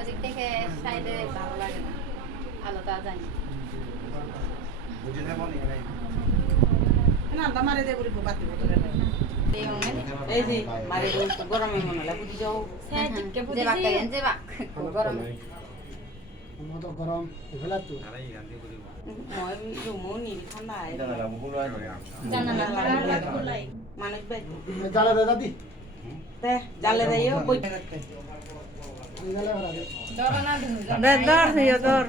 ওদিক থেকে সাইডে ভালো লাগে না, আলোটা যায় না। এই যে মারে গরমে মনে লাগে বুঝি যাও গরমে গরম এগুলা তো মই মনি ঠান্ডা মানুষ বাই জ্বালা দে দাদি তে জালে দেয় বই জ্বালা ভরা দে দর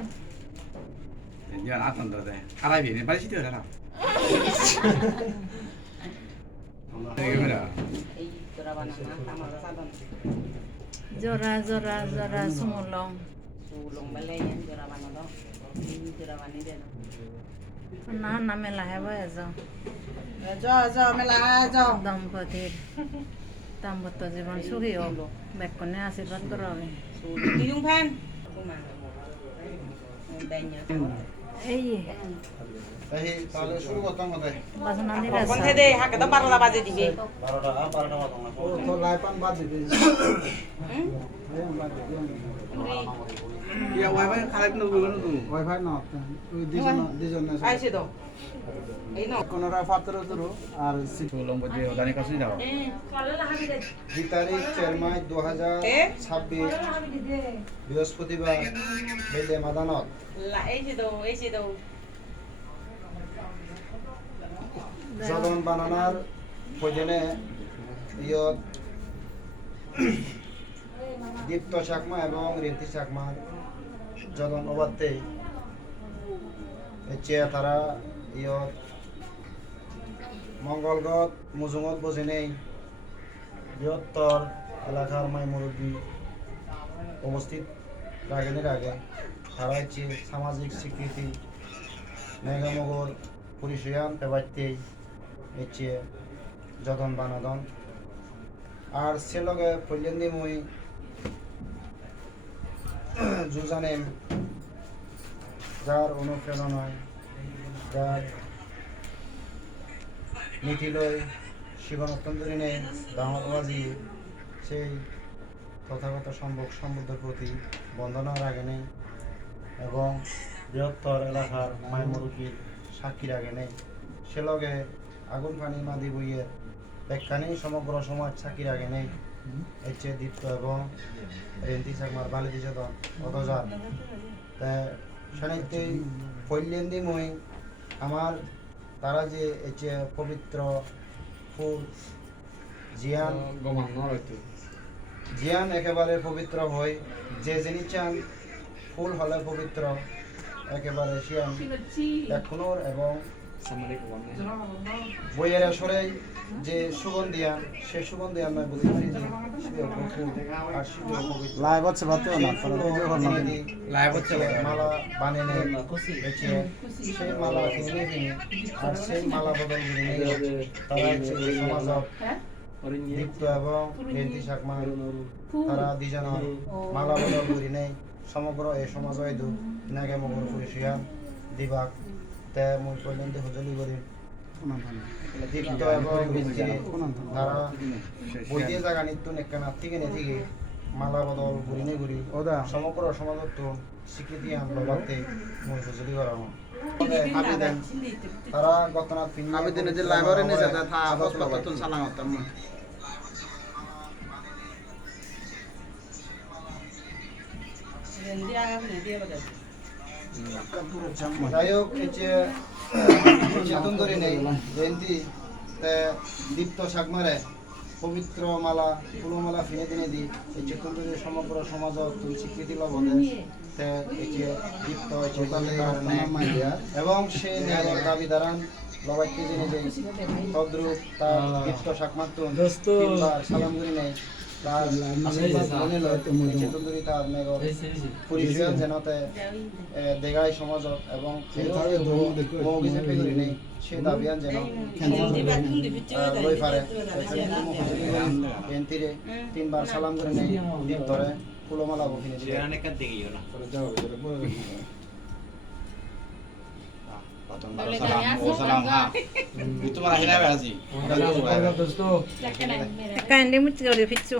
Jangan akan tuh deh. Arai ini paling situ ada. Gimana? এই তোরা বানানা আমার সাদন জোড়া জোড়া জোড়া সুমলং সুলং বলে জোড়া বানানো জোড়া বানিয়ে দেন না না মেলা হে বয়ে যাও যাও মেলা যাও দম্পতির দাম্পত্য জীবন সুখী হোক বেক্ষণে আশীর্বাদ করবে দিলুং ফ্যান এই তাহলে শুরু করতাম কোথায় বাসনা দিলে কোনতে দে হাকে তো 12টা বাজে দিবে 12টা বাদ না তো লাইপান বাদ দিবি Ya wifi খারাপ না বলবেন তুমি। ওয়াইফাই না ওই দুজন আইছে তো এই ন কোনরা পাত্র ধরো আর Belum boleh organik kasih dah. 2 তারিখ 4 মাস 2026 বৃহস্পতিবার বেলে মাদানত এইছে তো জলন বানানার প্রয়োজনে ইয়ত দীপ্ত চাকমা এবং রিন্তি চাকমার জলন অবাধে তারা ইয়ত মঙ্গলগত মুজুমত বোঝে নেই বৃহত্তর এলাকার মাই মুরব্বী উপস্থিত রাগেনের আগে তারা হচ্ছে সামাজিক স্বীকৃতি মেঘামগর পরিচয়ান পেবাইতে হচ্ছে যতন বানাদন আর সে লগে পল্যন্দি মই জুজানেম যার অনুপ্রেরণায় যার নীতিলয় শিবনত্তন্দরী নেই দামবাজি সেই তথাগত সম্বুদ্ধের প্রতি বন্দনা রাগে নেই এবং বৃহত্তর এলাকার মাইমুরুকির সাক্ষী রাগে নেই সে লগে আগুন পানি মাদি বইয়ের ব্যাখ্যানি সমগ্র সমাজ সাক্ষী রাগে নেই হচ্ছে দীপ্ত এবং রেন্তি চাকমার বালিদি চেতন অতজাত সানিতে ফৈলেন্দি মই আমার তারা যে হচ্ছে পবিত্র ফুল জিয়ান জিয়ান একেবারে পবিত্র হয় যে জিনিস চান ফুল হলে পবিত্র একেবারে শিয়ান এখনোর এবং বইয়ের আসরে যে সুগন্ধিয়ান সে সুগন্ধিয়ান নয় বলতে পারি যে আর লাইভ হচ্ছে বাতেও না Live হচ্ছে মালা বানিয়ে নেয় সেই মালা কিনে কিনে আর সেই মালা বদল করে নিয়ে তারা হচ্ছে সমাজত দীপ্ত এবং রেন্তি চাকমা তারা দুজনের মালা বদল করে নেয় সমগ্র এই সমাজ হয়তো নাগে মগর পরিচয়া দিবাক তে মই পর্যন্ত হজলি করি দীপ্ত এবং রেন্তিরে তারা বইতে জায়গা নিত্য নেকানা থেকে নে থেকে মালা বদল ঘুরি নে ঘুরি সমগ্র সমাজত স্বীকৃতি আনলো বাদতে মই হজলি করা আবেদন তারা গতনাথ পিন আবেদনে যে লাইব্রেরি নিয়ে যেতে থা কাগজপত্র তো চালাং হতাম না। যাই হোক চেতন ধরে নেই জয়ন্তী দীপ্ত শাকমারে পবিত্র মালা ফুলমালা ফিনে দিনে দি এই চেতন ধরে সমগ্র সমাজ স্বীকৃতি লবণে দীপ্ত এবং সে দাবি দাঁড়ান লবাইতে জেনে যে তদ্রুপ তার দীপ্ত শাকমাত্র সালাম করে নেই তার আশীর্বাদ মনে লয় চেতন ধরে তার পরিচয় যেনতে দেগাই সমাজত এবং মৌগিজে পেগুলি নেই সে দাবিয়ান যেন লই পারে এনতিরে 3 বার সালাম করে নেই দীপ ধরে Phulmala বকিনে Salam ha. Itu malah hilal sih. Kindly মুচি করে ফিরছো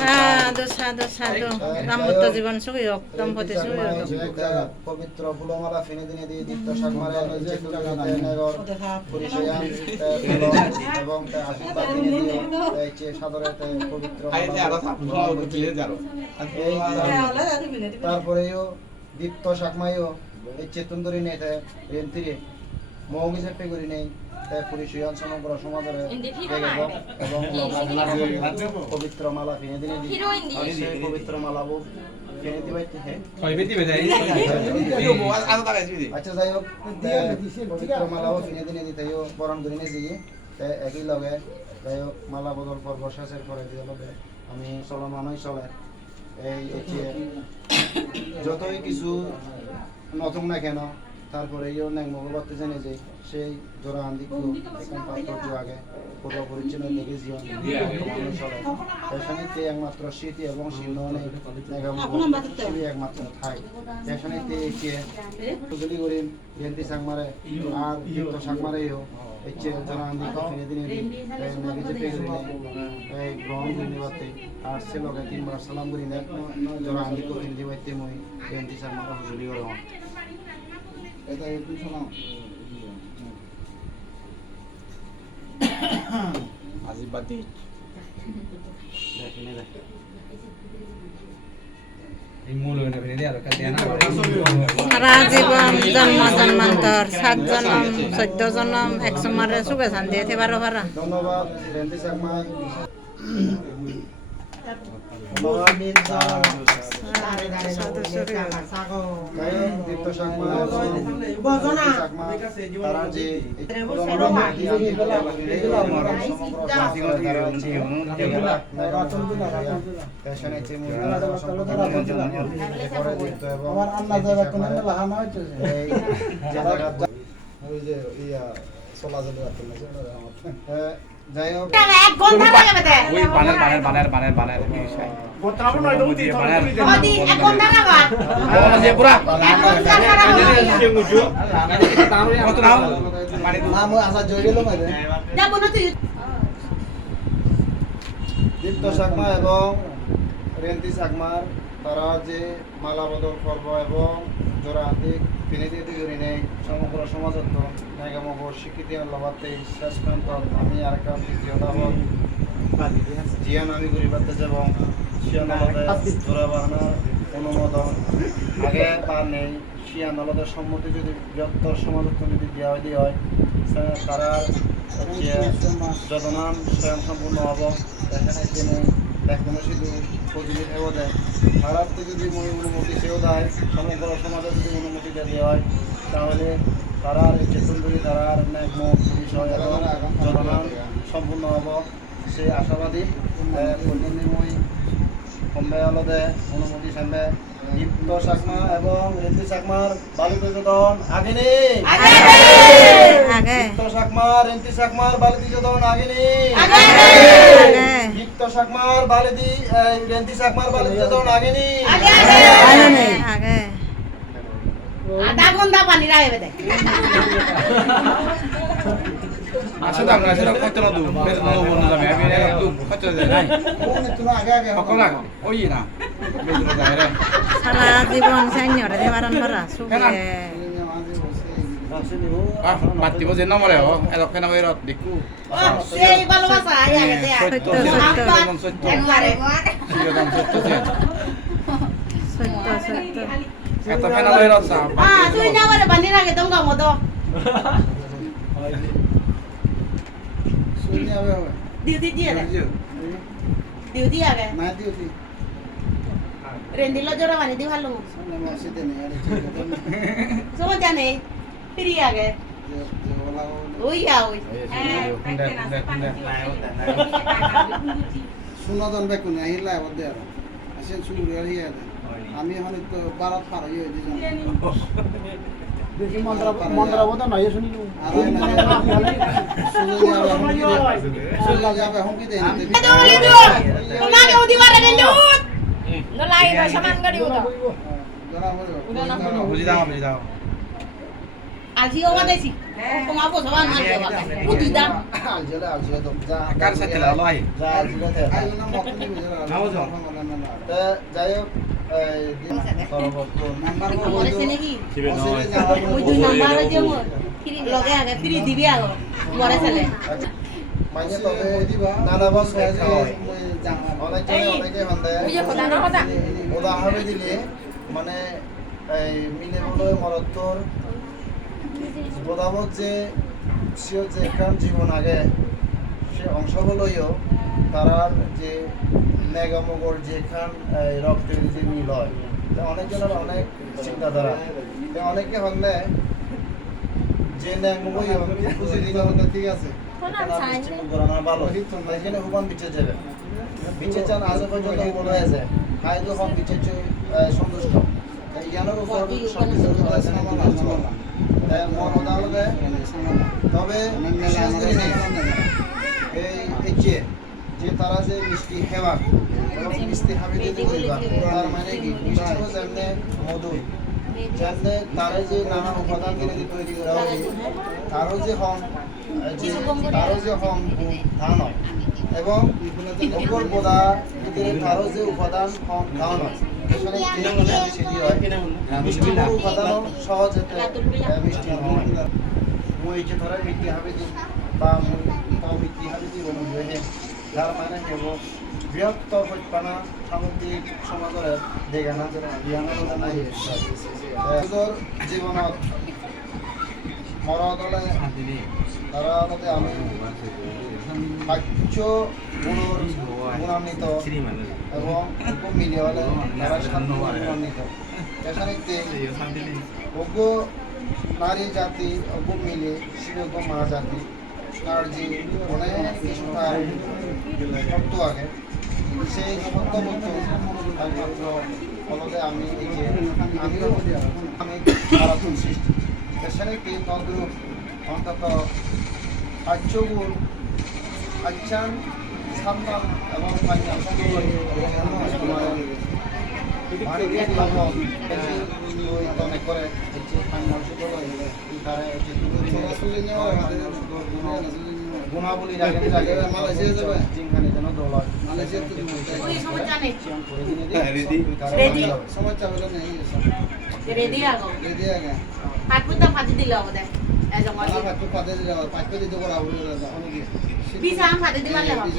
সাধু সাধু সাধু দাম্পত্য জীবন সুখী হোক দম্পতি সুখী হোক পবিত্র ফুলমালা ফিনে দিনে দিয়ে দীপ্ত শাকমারে নগর পরিচয়ান এবং আশীর্বাদ দিনে দিয়ে সাদরে পবিত্র তারপরেও দীপ্ত শাকমাইও এই চেতন ধরে নেই রেন্তিরে মৌমি চেপে করে নেই পরিচয়ান সমগ্র সমাজের এবং পবিত্র মালা ফিনে দিনে দিয়ে পবিত্র মালা ফিনে দিবাইতে আচ্ছা যাই হোক পবিত্র মালাও ফিনে দিনে দিতে বরণ করে নিয়ে দিয়ে একই লগে যাই হোক মালা বদল পর্ব শেষের পরে দিয়ে লগে আমি চলমানই চলে এই যতই কিছু নতুন না কেন তারপরে ইও ন্যাং মগবাতে জেনে যে সেই জোড়া আন্দিকু এখন পাত্র আগে পূর্ব পরিচ্ছন্ন দেখে জীবন চলে সেখানেতে একমাত্র স্মৃতি এবং শিলনে একমাত্র ঠাই সেখানেতে একে গুলি করি জয়ন্তী সাংমারে আর দীপ্ত সাংমারেও এচ্ছে জোড়া আন্দিকু ফিরে দিনে নেগে যে পেয়ে এই গ্রহণ করিবাতে আর সে লগে তিনবার সালাম করি না জোড়া আন্দিকু ফিরে দিবাইতে মই জয়ন্তী সাংমারে হুজুরি করে এটা একটু শোনাও আজিবাদি এই মূল হইনা ফিরে দিয়া কাল দেনা সারা জীবন জন্ম জন্মান্তর 7 জন্ম 14 জন্ম 100 মারে সুখে শান্তি হতে পারো পারা ধন্যবাদ রেন্টি শর্মা দীপ্ত শর্মা তারা যে যাই হোক এক ঘন্টা লাগে বেটা ওই বানার বিষয় গোত্রাবো নয় তো উঠি ওদি এক ঘন্টা লাগা বল যে পুরা এক ঘন্টা লাগা কত নাও মানে নাম আসা জয় গেল মানে যাব না তুই দীপ্ত শাকমা এবং রেন্তি শাকমার তারা যে মালা বদল পর্ব এবং জোড়া আন্তিক ফিনে দিয়ে করি নেই সমগ্র সমাজত নাইগামগ স্বীকৃতি লবাতে শেষ পর্যন্ত আমি আরেকটা দ্বিতীয় দাবত জিয়ান আমি করি পারতেছ এবং শিয়ান জোড়া বাহানার অনুমোদন আগে পার নেই শিয়ান আলাদা সম্মতি যদি বৃহত্তর সমাজত যদি দেওয়া হয় তারা যতনাম স্বয়ং সম্পূর্ণ হব এখানে তিনি এখনো শুধু প্রতিনিধি হেও দেয় তারার তো যদি অনুমতি সেও দেয় সমগ্র সমাজে যদি অনুমতি দেওয়া হয় তাহলে তারার এই চেতন ধরে তারার ন্যাক বিষয় এবং যতনাম সম্পূর্ণ হব সেই আশাবাদী কন্যানিময় কমবে আলাদা অনুমতি সামনে দীপ্ত শাকমা এবং রেন্টি শাকমার বালিকা যোদন আগে নেই দীপ্ত শাকমা রেন্টি শাকমার বালিকা যোদন আগে নেই দীপ্ত শাকমার বালিদি রেন্টি শাকমার বালিকা যোদন আগে নেই আগে আধা ঘন্টা পানি লাগে বেটা আসলে আমরা সেটা কত না দু বেশ বড় বড় যাবে আমি একটু কত যায় নাই আগে আগে সকল না ওই না বেশ যায় রে সারা জীবন সাইন্যরে দে পারান পারা সুখে বাতি বজে না মরে ও এলকেনা কইরা দেখু সেই ভালোবাসা আগে দেয়া সত্য একবারে শিরোদাম সত্য যে সত্য সত্য এত ফেনা লইরা সা তুই না বলে পানি লাগে দঙ্গা মতো শূন্য হবে হবে ডিউটি দিয়ে দে ডিউটি আগে না দিওতি রেন্দিলো জোড়া পানি দি ভালো সামনে মসজিদে নেই আরে সময় জানে ফিরি আগে ওই ওই সুনদন বেকুনি আহিলা বদে আর আসেন শুরু আর হিয়া আমি এখন তো 12 পার হই দিজন দেখি মন্ডরা বদা নাই শুনি আর সুজা যাবে হুমকি দেই তোমাকে ওদি বারে দেন no lai rồi sao ăn cái điều đó বুঝি দাও Alsio wa dai si. Ko ma bo sa ba ma ke wa. Putih dah. আলজিলে তো যা কার সাথে লয় যা আলজিলে তে যাই হোক Nomor sini ki. Mui 2 number aja mo. Loge age free dibi ago. More sale. মানে তবে নানা বাস অনেকে হন্দে ওদা হবে দিলে মানে এই মিলে বলে মরত্তর বোধাবক যে সে যে একখান জীবন আগে সে অংশ হলইও তারার যে নেগামগর যেখান রক্তের যে মিল হয় তা অনেকজনের অনেক চিন্তাধারা অনেকে হলে যে নেগমগই বুঝে দিতে ঠিক আছে ভালো এখানে হুবান বিচে যাবে বিচে চান আজ পর্যন্ত বলা হয়েছে হাই তো হম বিচে সন্তুষ্ট ইয়ানোর উপর সব কিছু মন হতে তবে এই যে তারা যে মিষ্টি হেওয়া মিষ্টি হাবি দিতে করিবা তার মানে কি মিষ্টি যেমনে মধুর যেমনে তারা যে নানা উপাদান কিনে তৈরি করা হবে তারও যে হম ধান হয় এবং অপর বোধা ভিতরে তারও যে উপাদান হম ধান হয় এখানে সেটি হয় মিষ্টির উপাদানও সহজ মিষ্টি হয় মই যে ধরা মিষ্টি হবে বা মিষ্টি হবে জীবন যার মানে কেব বৃহত্তর হইপানা সামগ্রিক সমাজের দেখানা জ্ঞানের নাই জীবনত মরদলে তারা মতে আমি পাচ্য গুণান্বিত এবং মিলিয়ে হলে তারা গুণান্বিত এখানে অজ্ঞ নারী জাতি অজ্ঞ মিলে শিরজ্ঞ মা জাতি তার যে অনেক কিছু তার শব্দ আগে সেই শব্দবদ্ধ একমাত্র ফলতে আমি মারাত্মক সৃষ্টি এখানে কি তদ্রূপ অন্তত আচ্যগুণ আচ্ছান সান্নাম এবং পাঞ্জাব করে গুণাবলী জিংখানে যেন দল Ready ago. Patputa phati dilo bode. Ejo ngoli. Bisa am phati dimalle hobe.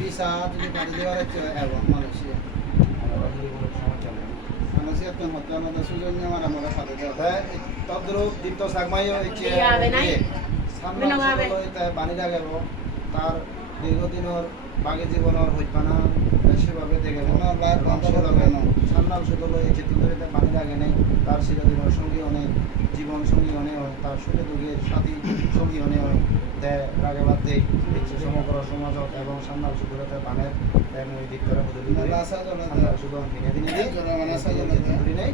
bisa যদি পানি দেওয়ার হচ্ছে এবং মালয়েশিয়া তো মতো আমাদের সুযোগ নিয়ে আমরা পানি দেওয়া তদ্রূপ দীপ্ত সাগমাইও হচ্ছে পানি লাগাব তার দীর্ঘদিনের বাকি জীবনের হইপানা সেভাবে দেখে সান্নাল সুদল হয়েছে তুলতে পানি লাগে নেই তার চিরদিনের সঙ্গী অনেক জীবন সঙ্গী অনেক হয় তার সুখে দুঃখে সাথী সঙ্গী অনেক হয় দেয় রাগে বাদ দেয় ইচ্ছে সমগ্র সমাজত এবং সান্নাল সুদলতে পানের দিক করে বদলি সান্নাল সুদল দিনে দিনে নেই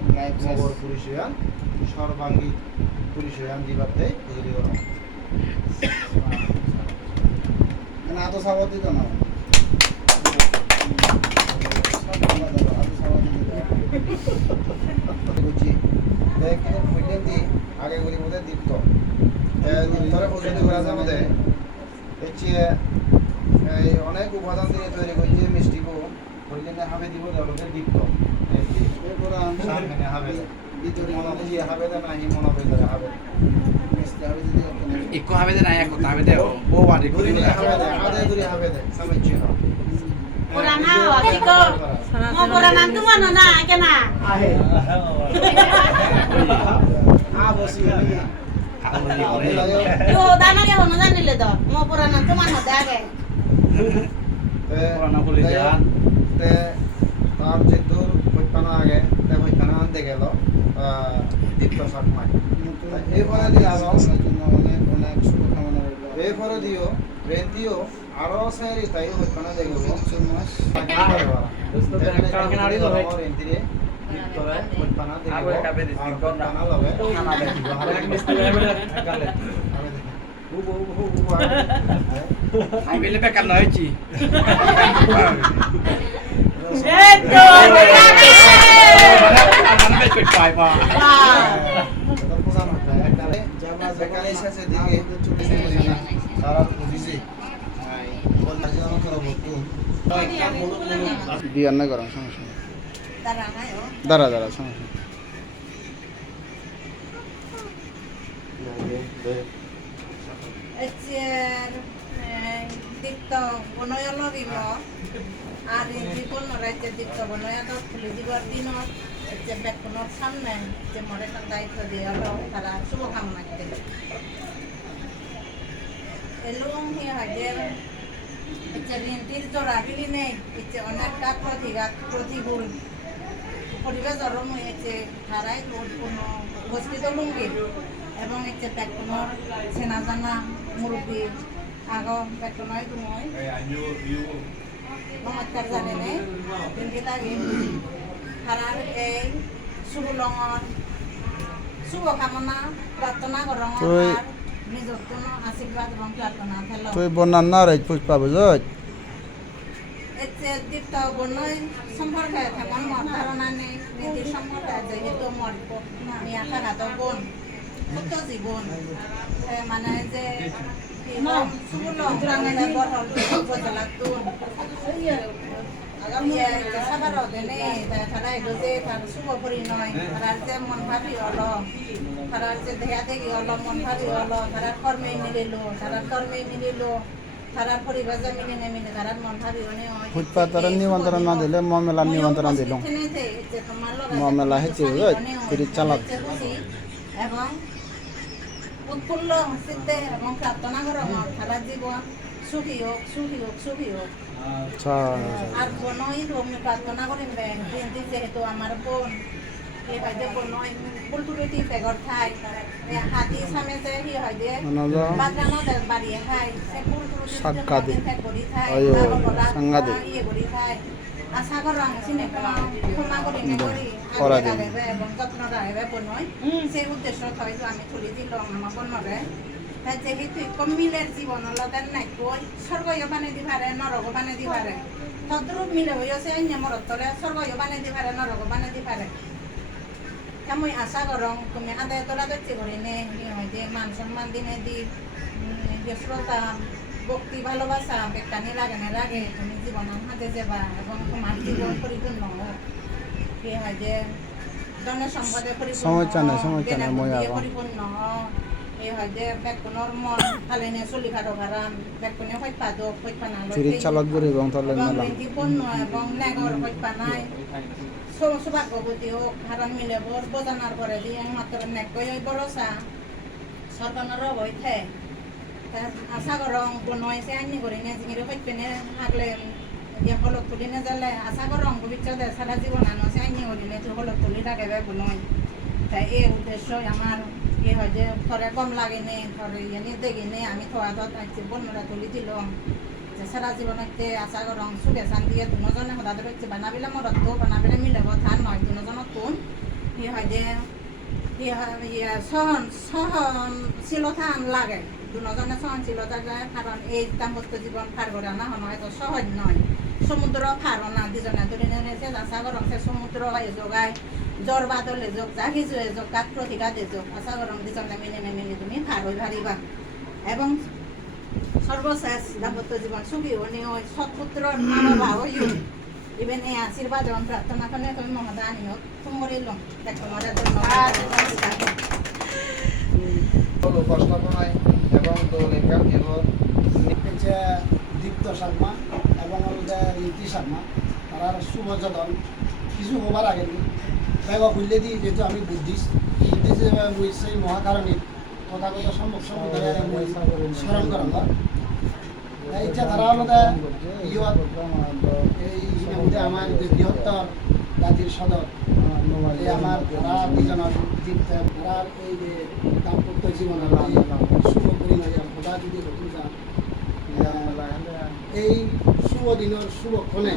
মগর পুরুষিয়ান সর্বাঙ্গী পুরুষিয়ান দিবার দেয় বদলি করা মানে এত সাবত দিত না আগে গুলি মধ্যে দীপ্ত দীপ্তরে পদ্ধতি করা যায় মধ্যে অনেক উপাদান দিয়ে তৈরি করছে মিষ্টি হইলে হাবে দিব দেওয়ার দীপ্ত হাবে হাবে নাই মনে হবে হাবে Iko habe de naya ko habe de bo wa de ko ni habe de samajhi na Purana atiko mo purana tu mano na kena bosi yo dana ke hono janile to mo purana tu mano dage Purana bole jan te তার যে দূর হইপানা আগে তে হইপানা আনতে গেল দীপ্ত সাকমাই এরপরে দিয়ে অনেক শুভকামনা এরপরে দিও রেন্দিও আরো সারি তাই হইপানা দেখব রেন্দিরে দীপ্তরে হইপানা দেখব আর হইপানা লবে খানা দেখিব আর মিষ্টি লেভেলে গালে Ai bele pe kan noite. ไม่ปิดไฟป่ะ যেখানে এসেছে দিকে তারা বুঝিছে বলতে যেন করো বলতো বিয়ার না করার সমস্যা নেই। তারা নাই ও দাঁড়া দাঁড়া সমস্যা নেই। এর দীপ্ত বনয়া লাগিব আর জীবন রাইতে দীপ্ত বনয়া তো খুলে দিবার দিনত যে বেতনের সামনে যে মরে দায়িত্ব দিয়ে হলো তারা শুভকামনা করতে এলুম হি হাজার যে ঋণটির জোড়া বিলি নেই যে অনেকটা প্রতিকূল পরিবেশ জরম হয়েছে তারাই কোনো উপস্থিত লুঙ্গি এবং হচ্ছে বেতনের চেনা জানা মুরব্বী আগো বেতনয় তুমি নমস্কার জানে নেই কিন্তু তাকে তারার এই শুভ লঙর শুভকামনা প্রার্থনা করং আর নিজের কোনো আশীর্বাদ এবং প্রার্থনা ফেলো তুই বন্যার না রাইত পুষ পাবো যত এতে দীপ্ত বনয় সম্পর্কে তেমন ধারণা নেই নীতি সম্পর্কে যেহেতু মর্প নিয়ে থাকা তো বোন সত্য জীবন মানে যে শুভ পরিণয় তার যে মন ভাবি হলো তার যে দেহা দেখি হলো মন ভাবি হলো তার কর্মে মিলিল তার কর্মে মিলিল তার পরিবার যে মিলে নেমিলে তার মন ভাবি ফুটপাত তারা নিমন্ত্রণ না দিলে মেলার নিমন্ত্রণ দিল মেলা হেঁচে ফিরি চালাক এবং উৎফুল্ল চিত্তে এবং প্রার্থনা করো সারা জীবন সুখী হোক সুখী হোক সুখী হোক আর বোনই আমি প্রার্থনা করিম কিন্তু যেহেতু আমার বোন এই হয় যে বোনই বুলটুরেটি বেগর খাই হাতি সামে যে হি হয় যে বাগানত বাড়ি খাই সে বুলটুরেটি করি খাই ইয়ে করি খাই আশা করং চিনে ক্ষমা করি নকরি এবং যত্ন রাখবে বোনই সেই উদ্দেশ্য হয়তো আমি তুলি দিলাম আমার বোনরে যেহেতু কমিলের জীবন হলতেন নাই কই স্বর্গীয় বানে দি পারে নরক বানে দি পারে তদ্রূপ মিলে হইছে অন্য মরতরে স্বর্গীয় বানে দি পারে নরক বানে দি পারে আমি আশা করং তুমি আদায় তোরা দেখতে করি নে হয় যে মান সম্মান দিনে দি ব্যস্ততা ভক্তি ভালোবাসা বেকানি লাগে না লাগে তুমি জীবনের হাতে যাবা এবং তোমার জীবন পরিপূর্ণ হোক কি হয় যে ধন সম্পদে পরিপূর্ণ এই হয় যে বেকনের মন খালি নে চলি খাটো ভাড়াম বেকনে হইপা দোক হইপা না পূর্ণ এবং নেগর হইপা নাই সৌভাগ্যবতী হোক হারান মিলে বোর বোঝানোর পরে দিয়ে একমাত্র নেকই ভরসা সরকারের হইতে আশা করং বনয় সে আইনি করে নিয়ে জিনিস হইতে নে আগলে ইয়ে হলক তুলি নে যালে আশা করং ভবিষ্যতে সারা জীবন আনো সে আইনি করে নে হলক তুলি রাখবে বনয় তাই এই উদ্দেশ্য আমার কি হয় যে থরে কম লাগে নে থরে ইয়ে নিয়ে দেখি নে আমি থোয়া ধর বনরা তুলি দিল যে সারা জীবন হইতে আশা করং সুখে শান্তি দুজনে সদা ধরে হচ্ছে বানাবিলে মরত বানাবিলে মিলে কথা নয় দুজনের তুন কি হয় যে সহনশীলতা লাগে দুজনে সহনশীলতা যায় কারণ এই দাম্পত্য জীবন পার করে আনা হয় তো সহজ নয় সমুদ্র পার না দুজনে ধরে নিয়েছে আশা করং সে সমুদ্র হয়ে যোগায় জ্বর বাদলে যোগ যা কিছু যোগ কাঠ প্রতিঘাতে যোগ আশা করং দুজনে মিলে তুমি পার হয়ে পারিবা এবং সর্বশেষ দাম্পত্য জীবন সুখী হনি হয় সৎপুত্র মা বাবা হইও ইভেন এই আশীর্বাদ এবং প্রার্থনা করলে তুমি মহদা আনি হোক তুমি মরিল দেখো মরে উপস্থাপনায় এবং দৌলিকা এবং দীপ্ত শর্মা এবং রীতি শর্মা তারা শুভ যতন কিছু হবার আগে ব্যাগ খুললে দিই যেহেতু আমি বুদ্ধিস্ট সেই মহাকারণী তথাগত সম্ভব সম্প্রদায়ের স্মরণ করেন ইচ্ছা ধারা হলো এই আমার যে বৃহত্তর জাতির সদর এই আমার তারা দুজনের তারা এই যে দাম্পত্য জীবনের শুভ পরিণয় খোদা যদি এই শুভ দিনের শুভক্ষণে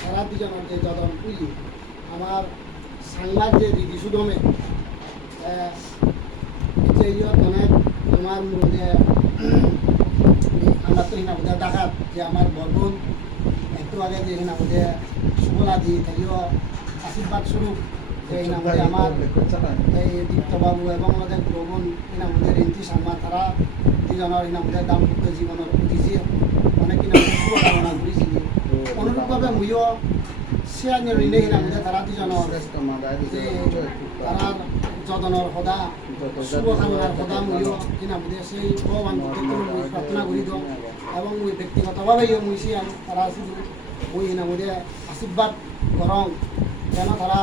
তারা দুজনের যে যতন পুঁজি আমার সাংবাদ যে রীতি সুদমে আমার মধ্যে আমরা তো হিনা ডাকাত যে আমার বরগুন একটু আগে যে আমাদের সুবলাদি তাইও আশীর্বাদ স্বরূপ এই আমাদের আমার এই দীপ্তবাবু এবং আমাদের গ্রহণ আমাদের রিন্তি শর্মা তারা দুজনের আমাদের দাম্পত্য জীবনের উঠিছে অনেক শুভকামনা করেছি অনুরূপভাবে মুইও সিয়ানের ঋণে আমাদের তারা দুজনের যে তারা যদনের সদা শুভকামনার সদা মুইও আমাদের সেই ভগবান প্রার্থনা করি দিও এবং মুই ব্যক্তিগতভাবেও মুই সিয়ান তারা মুই আমাদের আশীর্বাদ করং যেন তারা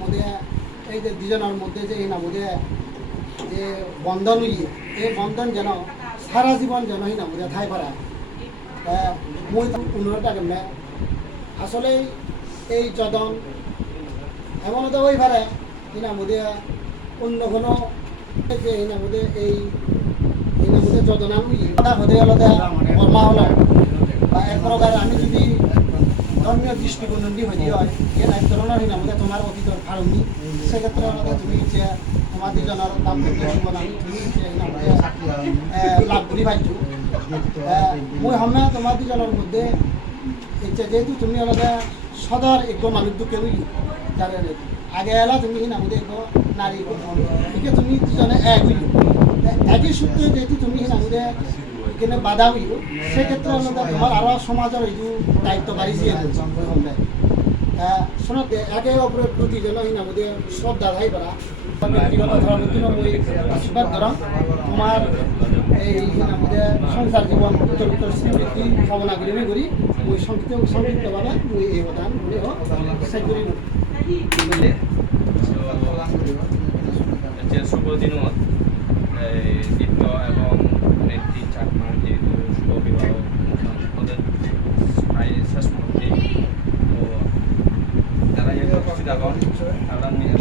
মধ্যে এই যে দুজনের মধ্যে যে মধ্যে যে বন্ধন এই বন্ধন যেন সারা জীবন যেন মধ্যে থাই পারা মই অনুরোধটা কেমন আসলে এই যদন এমন তো ওই পারে মধ্যে অন্য কোনো যে মধ্যে এই মধ্যে যদনা হতে আলাদা কর্মা হল বা এক প্রকার আমি যদি ধর্মীয় দৃষ্টিকোণ হয়ে হয় এর এক ধরনের মধ্যে তোমার অতীতর ফারুনি সেক্ষেত্রে তুমি যে তোমার দুজনের দাম্পত্য জীবন আমি তুমি লাভ করি পাইছো মই সময় তোমার দুজনের মধ্যে যেহেতু তুমি আলাদা সদর এক মানুষ দুঃখে যার আগে এলা তুমি মধ্যে এক নারী গতিকে তুমি দুজনে এক হইল একই সূত্রে যেহেতু তুমি মধ্যে এখানে বাধা হইল সেক্ষেত্রে তোমার আরো সমাজের এই দায়িত্ব বাড়িছে শোনাতে একে অপরের প্রতি যেন আমাদের শ্রদ্ধা ধাই পারা ব্যক্তিগত ধর্মের জন্য মই আশীর্বাদ করাম তোমার এই আমাদের সংসার জীবন উত্তরোত্তর স্মৃতি কামনা করি মই সংক্ষিপ্তভাবে মই এই অবদান শেষ করি শুভ দিনত দীপ্ত এবং নেত্রী চাকমার যেহেতু শুভ বিবাহ ওদের প্রায় শেষ মুহূর্তে তো তারা যেহেতু উপস্থিত আবার তারা নিয়ে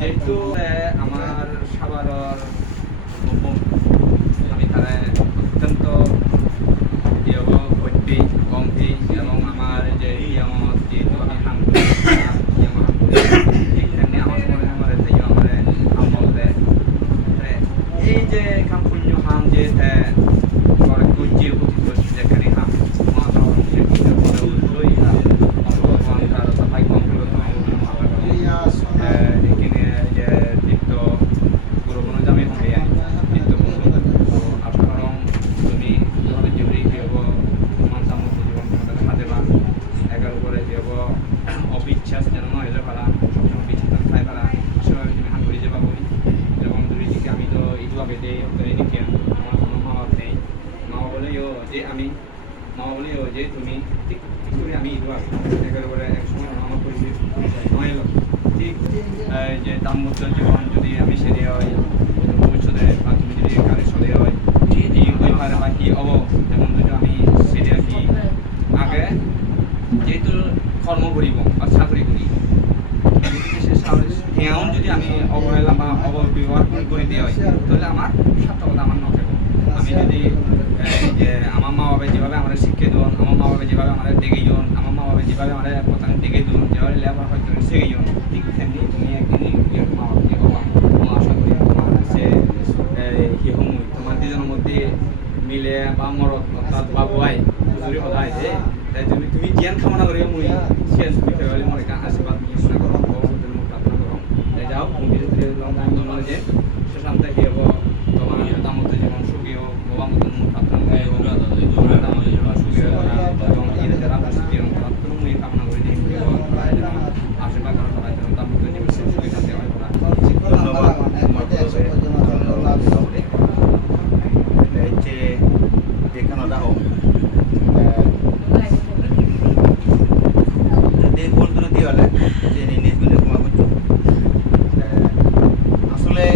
যেহেতু আমার সাবারর আমি তারা অত্যন্ত ভর্তি কমতি এবং আমার যে যেহেতু আমি হাম এইখানে আমার মনে আমার আমার আমল দেয় এই যে কাম পুণ্য হাম যে কুঞ্জির অতীত যেখানে হাম যে তুমি ঠিক করে আমি একেবারে এক সময় আমার পরিচিত নয় ঠিক যে দাম্পত্য জীবন যদি আমি সেরে হয় ভবিষ্যতে বা তুমি যদি কারে সরে হয় এই ওই পারে বা কি হব যেমন যদি আমি সেরে কি আগে যেহেতু কর্ম করিব বা চাকরি করি সেয়াও যদি আমি অবহেলা বা অপব্যবহার করে দিয়ে হয় তাহলে আমার সার্থকতা আমার নথেব আমি যদি যে আমার মা বাবা যেভাবে আমরা শিক্ষা দেন আমার মা বাবা যেভাবে আমরা দেখে যান আমার মা বাবা যেভাবে আমরা প্রথমে দেখে দেন যেভাবে লেবার হয়তো শিখে যান ঠিক তেমনি তুমি একদিন মা বাবাকে হবাম আশা করি তোমার সে তোমার দুজনের মধ্যে মিলে বা মরদ অর্থাৎ বাবুয়াই হুজুরি সদায় যে তাই তুমি জ্ঞান কামনা করি মই সে সুবিধা হলে মোৰ এটা আশীর্বাদ নিশ্চয় করো ভগবানের মুখ প্রার্থনা করো যাও তুমি ধরে যে সে শান্তি কি হব তোমার দামতে যেমন সুখী হোক ভগবানের মুখ প্রার্থনা করি তোমার দামতে যেমন সুখী হোক এবং এর যারা উপস্থিত এবং প্রার্থনা মই কামনা করি যে আশীর্বাদ করা তারা যেন দামতে যেমন সুখী শান্তি হয় ধন্যবাদ দেখানোটা হোক যদি বলতে দিয়ে হলে যে নিজগুলো ক্ষমা করছো আসলে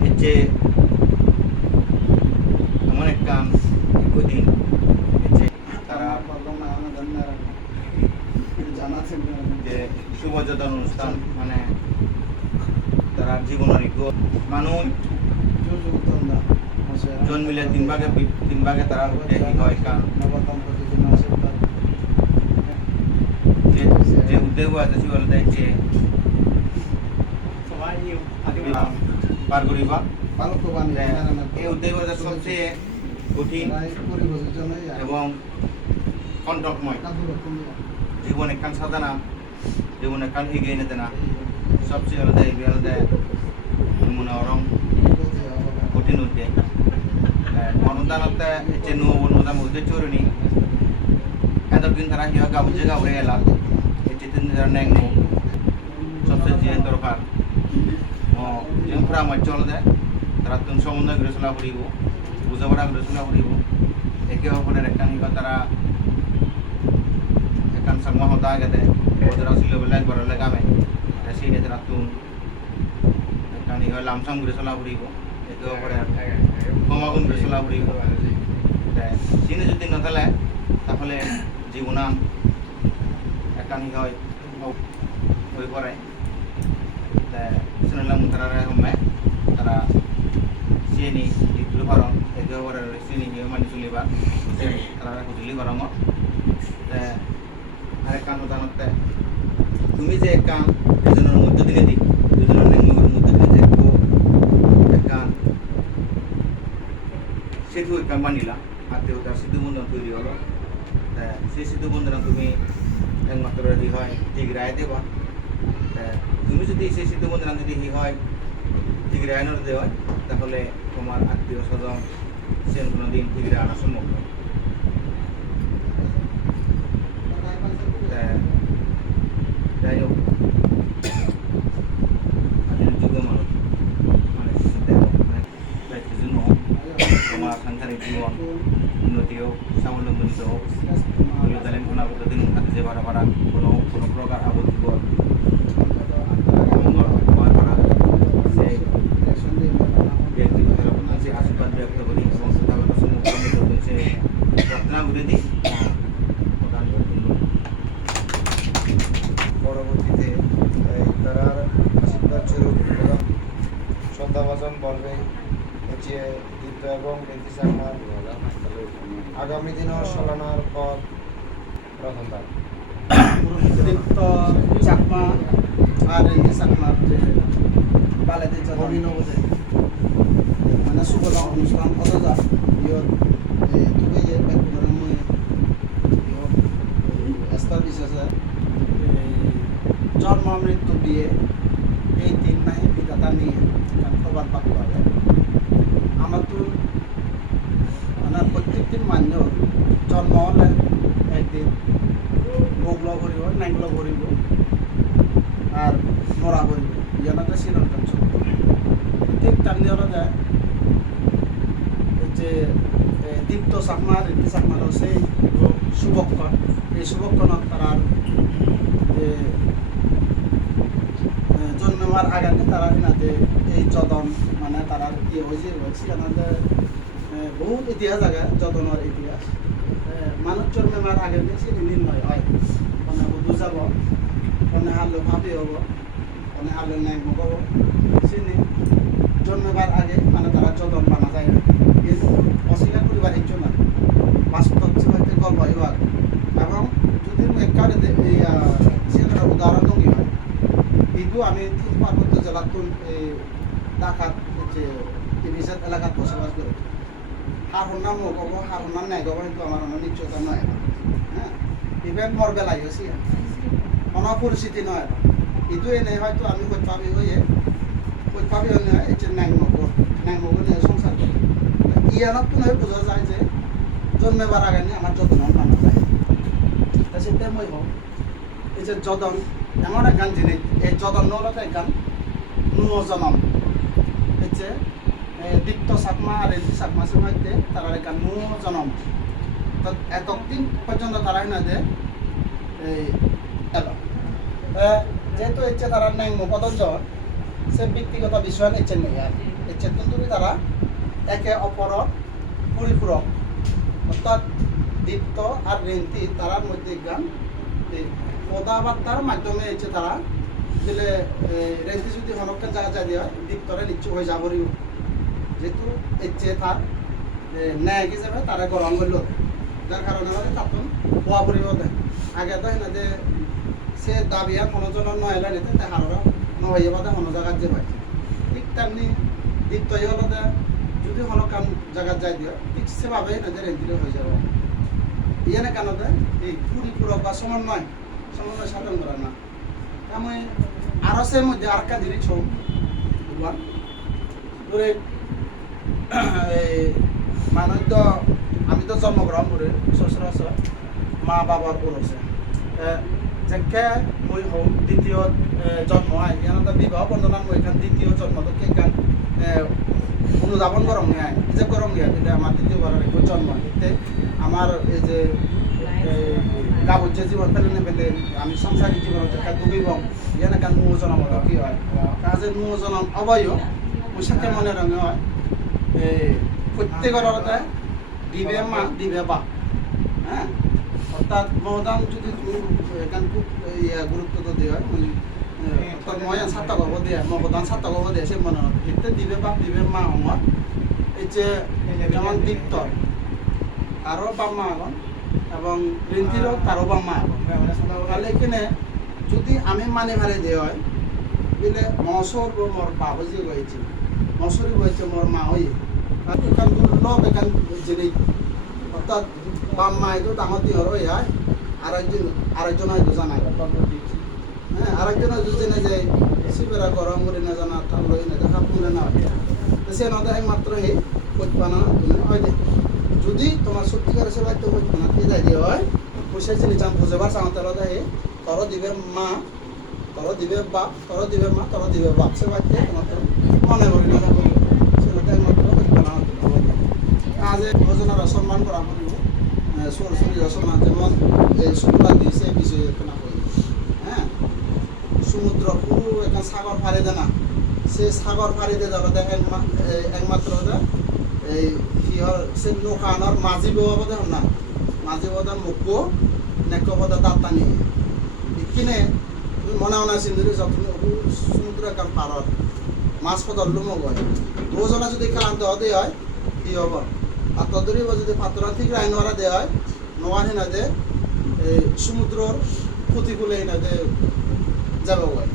হচ্ছে এমন একটা দীর্ঘদিন হচ্ছে তারা যে শুভযোজন অনুষ্ঠান মানে তারা জীবনের মানুষ জন্মিলে তিন ভাগে তারা হতে হয় কারণ যে উদ্যোগ আছে সে বলতে যে পার করিবা পালক বানিয়ে এই উদ্যোগ সবচেয়ে কঠিন পরিবেশের জন্য এবং কণ্টকময় জীবন একখান সাধনা জীবন একখান এগিয়ে নিতে না সবচেয়ে আলাদা এগিয়ে আলাদা মনে অরম কঠিন উদ্যোগ অনুদানতে যে নুয়া বনমতা মধ্যে চোরনি এতদিন তারা হিয়া গাবুজে গাবরে এলা এই চিতিন নেং সবচেয়ে জিয়ান দরকার जोंफ्रा मध्य दे तारा तुम समन्वय गृहसला करिब बुझापड़ा गृहसला करिब एके अपरेर एकखान हिका तारा एकखान सामा हता गेदे ओदरा सिलो बेला एकबार लगामे सेने तारा तुम एकखान हिका लामसाम गृहसला करिब एके अपरेर कमागुन गृहसला करिब सिने যদি নথালে তাহলে জীবনাম একখান হিকা হই পড়ে Senelah mutara home tara sini itu barang ego ora sini dia mani suliba tara kujuli barang are kan utanotte তুমি যে কাম দুজনের মধ্যে দিনে দি দুজনের নেংমুর মধ্যে দিনে দেখো কাম সেতু কাম বানিলা আত্মীয়তা সেতু বন্ধন তৈরি হলো সেই সেতু বন্ধন তুমি একমাত্র রেডি হয় ঠিক রায় দেবা তুমি যদি সেই সেতু বন্ধন যদি হয় ঠিক রায় না দেওয়া তাহলে তোমার আত্মীয় স্বজন সে কোনো দিন ঠিক রায় আনা সম্ভব নয় যাই হোক যুগ মানুষ অনেক কিছু দেওয়া অনেক কিছু হোক তোমার সাংসারিক জীবন উন্নতি হোক স্বাবলম্বিত হোক তাহলে অনাগত দিন হাতে যে ভাড়া ভাড়া কোনো প্রকার আবদ্ধ আশীর্বাদ ব্যক্ত করি এবং সে প্রার্থনা করে দিই পরবর্তীতে তারার আশীর্বাদ স্বরূপ এবং শ্রদ্ধাভাজন বলবে হচ্ছে দীপ্ত এবং নীতি চাকমার আগামী দিনের চলনার পথ রতনদার দীপ্ত চাকমা আর নীতি চাকমার যে বালেতে অভিনব যে মানে সুবল অনুষ্ঠান অথবা ইয়র তুকে যে ব্যাকরণ মই ইয়র এস্টার বিশেষ জন্ম মৃত্যু বিয়ে এই তিন নাহি বিধাতা নিয়ে খবর পাক পাবে আমার তো মানে প্রত্যেকদিন মান্য জন্ম হলে একদিন ভোগল করিব নাইগল করিব আর মরা করিব ইয়ানাতে চিরন্তন সত্য ঠিক তেমনি হলো যে দীপ্ত চাকমা ঋতু চাকমার সেই শুভক্ষণ এই শুভক্ষণত তার জন্মার আগে তারা এনাতে এই যদন মানে তারা ইয়ে হয়েছে সেখানে বহুত ইতিহাস আগে যদনের ইতিহাস মানুষ জন্মার আগে সে নির্ণয় হয় মানে বুঝাব মানে হারলে ভাবি হব মানে হারলে ন্যায় হব চিনি জন্মাবার আগে মানে তারা যদন বানা যায় না কিন্তু অস্বীকার করিবার ইচ্ছু না বাস্তব হইতে গল্প হইবার এবং যদি একবারে এই সেটা উদাহরণ দঙ্গি হয় কিন্তু আমি পার্বত্য জেলার ঢাকার যে বিশেষ এলাকাত বসবাস করি হার নাম মোক হব হার নাম নাই হব কিন্তু আমার নিশ্চয়তা নয় হ্যাঁ ইভেন মর বেলাই হয়েছি কোনো পরিস্থিতি নয় কিন্তু এনে হয়তো আমি কই পাবি হয়ে হয় এই যে ন্যাংমগ নিয়ে সংসার করি ইয়ানত তো নয় বোঝা যায় যে জন্মেবার আগে নিয়ে আমার যত্ন মানা যায় তা সেটা মই হোক এই যে যদন এমন এক গান জিনিস এই যদন নলতে এক গান নুয় জনম হচ্ছে দীপ্ত চাকমা আর ঋতু চাকমা সময়তে তারা এক গান নুয় জনম তো এতদিন পর্যন্ত তারা না যে এই যেহেতু ইচ্ছে তারা ন্যাংম পদঞ্জ সে ব্যক্তিগত বিষয় ইচ্ছে নেই আর ইচ্ছে কিন্তু তারা একে অপর পরিপূরক অর্থাৎ দীপ্ত আর রেন্তি তারার মধ্যে গান কথাবার্তার মাধ্যমে হচ্ছে তারা দিলে রেন্তি যদি হনকের জায়গা যায় দেওয়া দীপ্তরে নিশ্চয় হয়ে যাবরই যেহেতু ইচ্ছে তার ন্যায় হিসেবে তারা গ্রহণ করল যার কারণে তাপন হওয়া পরিব দেয় আগে তো না যে সে দাবি আর কোনো জনের নয় নিতে তাহারা নহয়ে বাদে হনো জায়গাত যে হয় ঠিক তেমনি দ্বিতীয় হলতে যদি হনো কাম জায়গাত যাই দিও ঠিক সেভাবে এনাদের রেন্টিলে হয়ে যাব ইয়ানে কানতে এই পরিপূরক বা সমন্বয় সাধন করা না আমি আরো সে মধ্যে আর একটা জিনিস হোক বুঝলাম ধরে মানুষ তো আমি তো জন্মগ্রহণ করে সচরাচর মা বাবার ওরছে যেকে মই হোক দ্বিতীয় জন্ম হয় ইয়ানতে বিবাহ বন্ধনার মই এখান দ্বিতীয় জন্ম তো কে গান অনুধাবন করম নিয়ে যে করম নিয়ে কিন্তু আমার দ্বিতীয়বার একটু জন্ম এতে আমার এই যে গাবুর যে জীবন ফেলে ফেলে আমি সংসারিক জীবন যেটা ডুবিব ইয়ানে কান নুজনম কি হয় কাজে নুজনম অবয় পোশাকে মনে রঙে হয় এই প্রত্যেকের অর্থে দিবে মা দিবে বাপ হ্যাঁ অর্থাৎ মহদান যদি তুমি এখান খুব গুরুত্ব তো দিয়ে হয় অর্থাৎ ময়ান সাতটা গব দিয়ে মহদান সাতটা গব দিয়ে সে মনে হয় এতে দিবে বাপ দিবে মা আমার এই যে যেমন দীপ্তর আরও বাপ মা এখন এবং ঋন্তিরও তারও বাপ মা এখন তাহলে এখানে যদি আমি মানে ভারে দিয়ে হয় বুঝলে মসর মোর বাপ যে হয়েছে মসরি হয়েছে মোর মা হয়ে এখান লোক এখান জেনে অর্থাৎ বাপ মা তো ডাঙর দিহর হয়ে হয় আরেকজন হয়তো জানা হ্যাঁ আরেকজন হয়তো জেনে যে শিবেরা গরম করে না জানা তার লই না দেখা পুরে না সে নদে একমাত্র হে পচপানা তুমি হয় দে যদি তোমার সত্যিকার সে বাড়িতে পচপানা কে যাই দিয়ে হয় পয়সা জিনিস আমি বুঝেবার সামতে আলাদা হে তর দিবে মা তর দিবে বাপ তর দিবে মা তর দিবে বাপ সে বাড়িতে তোমার মনে করি না সে নদে একমাত্র পচপানা আজে ভোজনারা সম্মান করা করিব সরস্বতী রচনা যেমন এই শুক্লা দিয়েছে বিষয়ে কেনা করি হ্যাঁ সমুদ্র পুরো এখানে সাগর ফাড়ি দেয় না সে সাগর ফাড়ি দিয়ে যাবে একমাত্র এই সিহর সে নৌকা আনার মাঝি বেওয়া দেখুন না মাঝি বেওয়া মুখ নেক বদা দাঁত টানি কিনে তুমি মনে মনে সিন্ধুরি তুমি সমুদ্র এখন পারত মাছ পদর লুমো হয় দুজনে যদি ক্লান্ত হতে হয় কি হব আর তদুরি যদি পাত্রা ঠিক রায় নোয়ারা দেওয়া হয় নোয়ার হেনাদে এই সমুদ্রর প্রতিকূলে হেনাদে যাবে হয়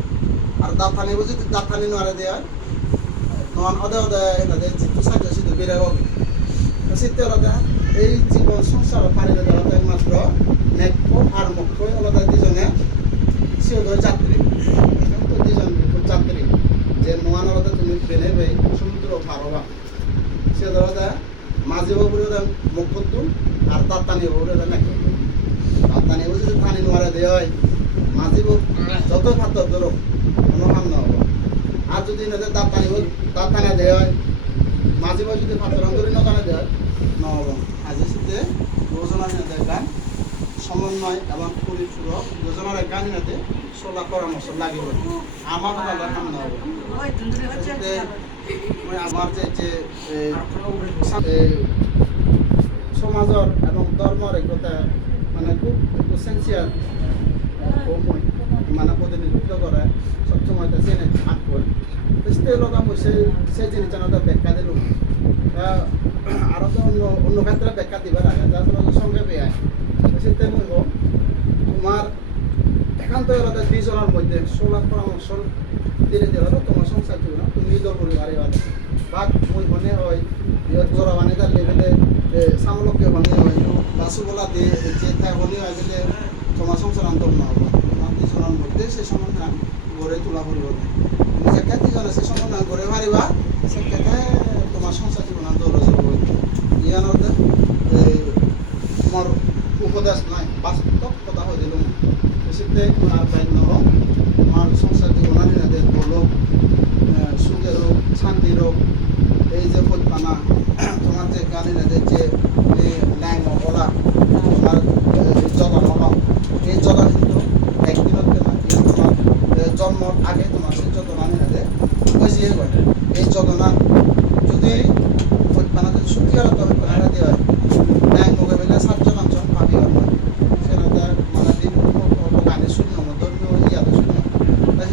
আর দাঁতানি যদি দাঁতানি নোয়ারা দেওয়া হয় নোয়ান অদে অদে হেনাদে জিতু সাহায্য সিদ্ধ বেড়ে হবে শীতে আলাদা এই জীবন সংসার পাড়ি দেওয়া একমাত্র নেক্য আর মুখ্য আলাদা দুজনে সিও যাত্রী দুজন যাত্রী যে নোয়ান আলাদা তুমি ট্রেনে বেই সমুদ্র পারবা সে আলাদা মাঝে বাবুরে মুখ করতুন আর তার টানি বাবুরে নাকি তার টানি বাবু যদি টানি নোয়ারে দেওয়া হয় মাঝি বাবু যতই ফাতর ধরো কোনো কাম না হবো আর যদি এনাদের দাঁত টানা দেওয়া হয় মাঝি বাবু যদি ফাতর ধরে নটানা দেওয়া হয় নহব আজি সাথে দুজনের গান সমন্বয় এবং পরিপূরক দুজনের গান এনাতে চলা পরামর্শ লাগিব আমার কাম না হবো আমার যে সমাজের এবং ধর্মের একটা মানে খুব সেন্সিয়ার মানে প্রতিনিধিত্ব করে সবসময় চেনে হাত করে সেই লোক আমি সেই জিনিস ব্যাখ্যা দিল আরও তো অন্য ক্ষেত্রে ব্যাখ্যা দিবার আগে যার সঙ্গে পেয়ে সেতে বলব তোমার একান্ত আলাদা দুইজনের মধ্যে সোলার পরামর্শ দিলে দিলে তোমার সংসার ছিল না তুমি নিজের পরিবারে বা মই মনে হয় জোড়া বানি তার লেভেলে সামলকে বানি হয় বাসুবলা দিয়ে যে তাই বনি হয় গেলে তোমার সংসার আন্তর না হবে তোমার দুজনের মধ্যে সে সমাধান গড়ে তোলা পরিবর্তন তুমি যে দুজনে সে সমাধান গড়ে মারিবা সে কেটে তোমার সংসার জীবন আন্তর ইয়ানোর তোমার উপদেশ নাই বাস্তব কথা হয়ে দিল সেতে আর বাইক নহক তোমার সংসার জীবন আনিনাদের বলো সুখের হোক শান্তির হোক এই যে পচপানা তোমার যে গানিনাদের যে ন্যায় বলা তোমার জগন হল এই জগন কিন্তু একদিনত না তোমার জন্মর আগে তোমার সেই জগন আনিনাদের বুঝিয়ে গেল এই জগনা যদি পচপানা যদি সুখী হলো তবে পাহারা দেওয়া হয় ন্যায় মোকাবিলা 7জন 8জন পাবি হল সেটা মানে দিন গানে শূন্য ধর্মীয় ইয়াতে শূন্য তাই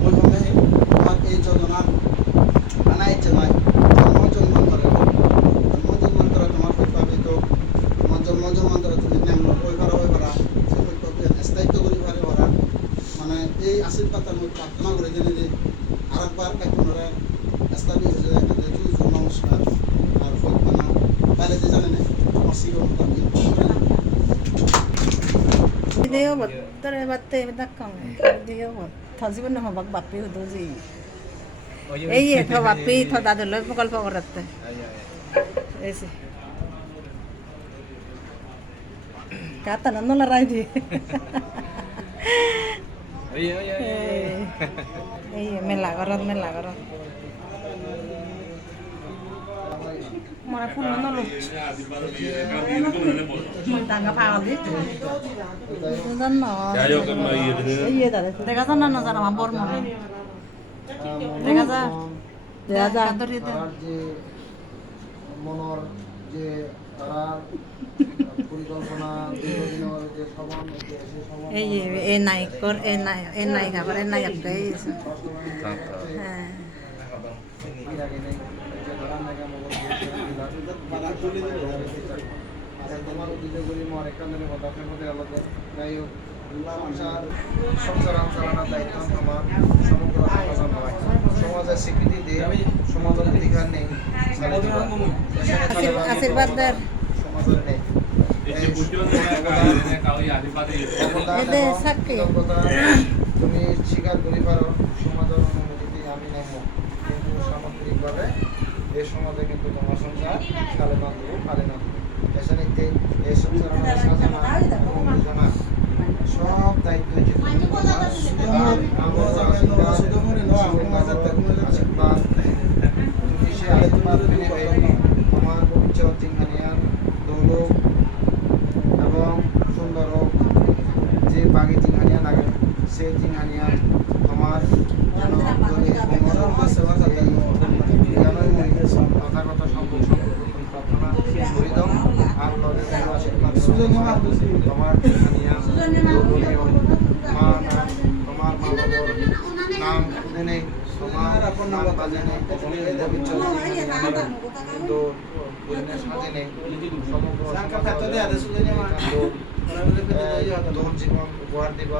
মই ভাবে আমার এই জগনার আনাই যে নয় জন্মান্তরে তোমার পাবি তো তোমার জন্মান্তরে তুমি নাম হয়ে পারা সে স্থায়িত্ব করি পারে ওরা মানে এই আশীর্বাদের মধ্যে প্রার্থনা করে দিলে যে আরেকবার একজনের এস্টাবলিশ হয়ে যায় নমস্কার আর প্রার্থনা তাহলে যে জানে না অসীম মোতাবেক Video bật tôi đây bật tê bắt còng video bật thằng gì bên nào bật bật video tôi gì ấy gì thằng bật video thằng ta được lấy một con phao rật đấy đấy gì cá tần nó là rai gì ấy mình là cái mà phun nó lụt mình đang cái phao đấy dân nó iya tadi দেখা যায় না না যারা আমার বড় মনে দেখা যায় দেখা যায় তার যে মনের যে তারা পরিকল্পনা দীর্ঘদিনের যে সমান এই নায়কর এই নায়ক আবার এই নায়কটা হ্যাঁ তোমার উদ্যোগে করি মর একান্তের পদার্থের মধ্যে আলাদা যাই হোক সংসার চালানোর দায়িত্ব আমার সমগ্র সমাজের স্বীকৃতি দিয়ে সমাজের অধিকার নেই আশীর্বাদ দের সমাজের নেই তুমি স্বীকার করি পারো সমাজের অনুমতিতে আমি নেব কিন্তু সামগ্রিকভাবে এই সমাজে কিন্তু তোমার সংসার সালে না দেবো পালে না দেবো এসে এই সংসার সব দায়িত্ব তোমার ভবিষ্যৎ চিংহানিয়ার দৌলক এবং সুন্দর হোক যে বাঘে চিংহানিয়া লাগে সে চিংহানিয়া তোমার তথাগত সম্পর্ক প্রার্থনা করি দাও আর তোমার চিংহানিয়া তোমার নাম খুঁজে নেই তোমার নাম বাজে নেই ভবিষ্যৎ কিন্তু সাজে নেই সমগ্র তোর জীবন উপহার দিবা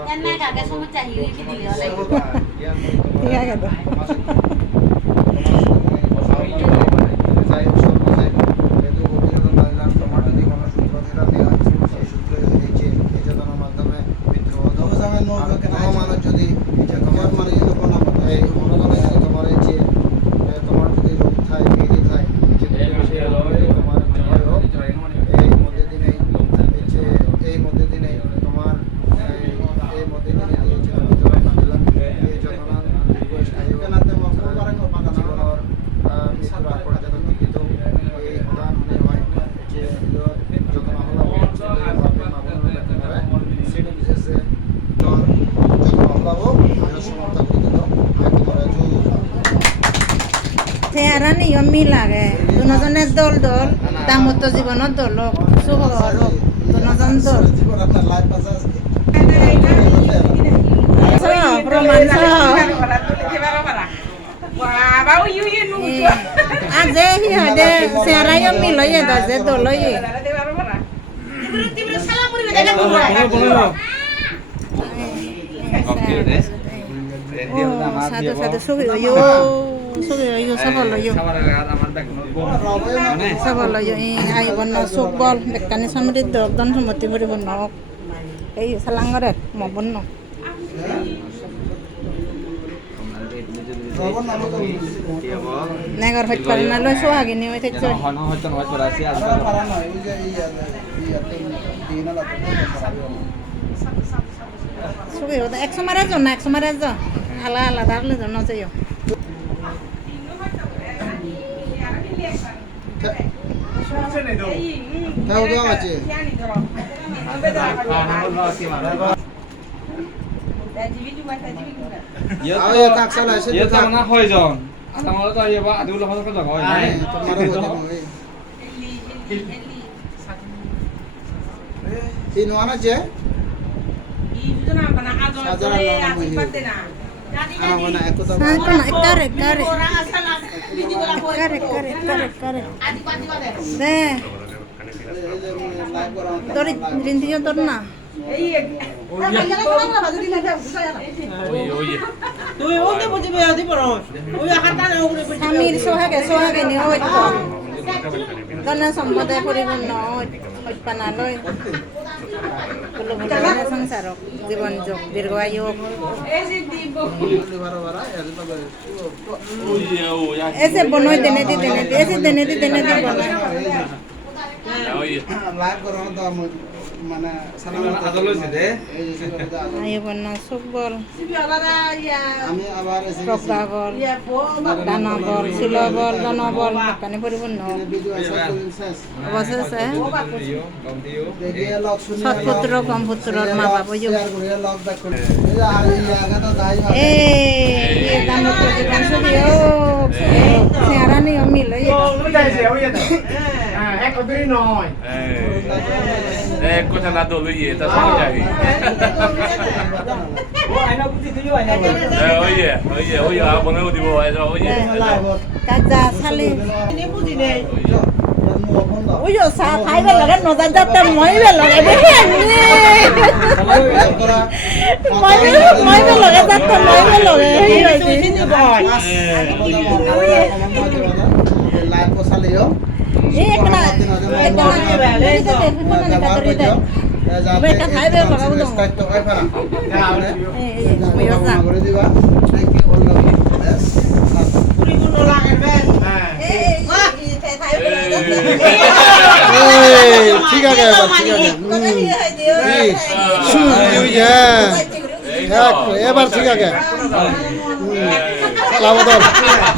মানুষ যদি তোমার যদি রোগ থাকে বিধি থাকে তোমার এই মধ্যে দিনে এই মধ্যে দিনে তোমার এই মধ্যে দিনে এই যতনা এই প্রধান হয় যে যতনা হলো শ্রেণী বিশেষে চেহারা নিয়ম মিলাগে দুজনের দল দল দামোত্ত জীবনের দল শুভ হোক দুজন দল প্রমাণ আজে সিহঁতে চেহাৰা মিল যে দল সাধু সাধু ছবি চাব আহিব ন চুক বল বেকানি চামৰি দৰ্দন সম্মতি কৰিব নক এই চালাঙৰে মবন ন নেগৰ সৈত পাৰি নালৈ চোৱাগিনি হৈ থাকিছে ছবি হতে 100 মারে জন 100 মারে জন আলা আলাদা আলাদা জন নজয় তাও দেওয়া আছে Inuan aja. Sajaran anak-anak aku tahu. Karek. Deh. Tori rintinya torna. তুই ওকে বুঝিবে আদি পড় ওই আকারটা ওগুলো স্বামীর সোহাগে নিয়ে হইত ধন সম্পদে পরিপূর্ণ হইপানালৈ সংসার জীবন যোগ দীর্ঘায়ু এসে বনই দেনে দি এসে দেনে দি বনই লাইভ করো তো মানে আয়ু বন্যা সুকবল আমি আবার প্রজ্ঞাবল দানবল শিলবল জনবল দোকানে পরিপূর্ণ অবশেষে সৎপুত্র কমপুত্রর মা বাবা যোগ দানবত্র জীবন সুখী হোক চেহারা নিয়ে মিল cosa la dove è? Sta sbagliando. Oye, aboneo di voi, oye. কাজা শালি ওই সা খাইবে লাগে নজা যাতে মইবে লাগে দেখে মইবে লাগে যাতে মইবে লাগে এই হইছে লাইভ বসালিও এই একলা বেটা খাইবে লাগাবো তো তো কই পারা এই মইবা করে দিবা থ্যাংক ইউ অল পরিপূর্ণ লাগে এই খাইবে ঠিক আছে এবার ঠিক আছে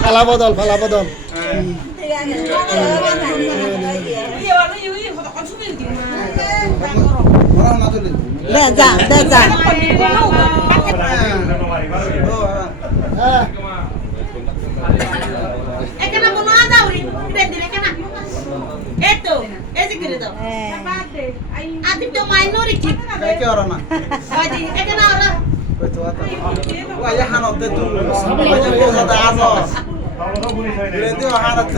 ফালা বদল মোরা না চলে যা এখানে বনো আদাউরি দিলে কেন এতো এসে করে দাও আদি তো মাইনরিটি কে ওরা না বাজি এখানে ওরা কই তো আতা ওই হানত দে তো ওই বোঝাতে আসো ঘুরে দিও হানত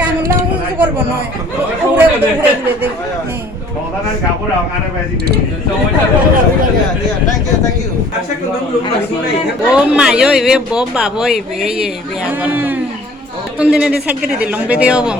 কানুলা হুজু করব নয় উড়ে দে থ্যাংক ইউ ও মায়ো ইবে বো বাবো ইবে ইবে আগন তুন দিনে দি সাইকেল দি লং বেদে হবো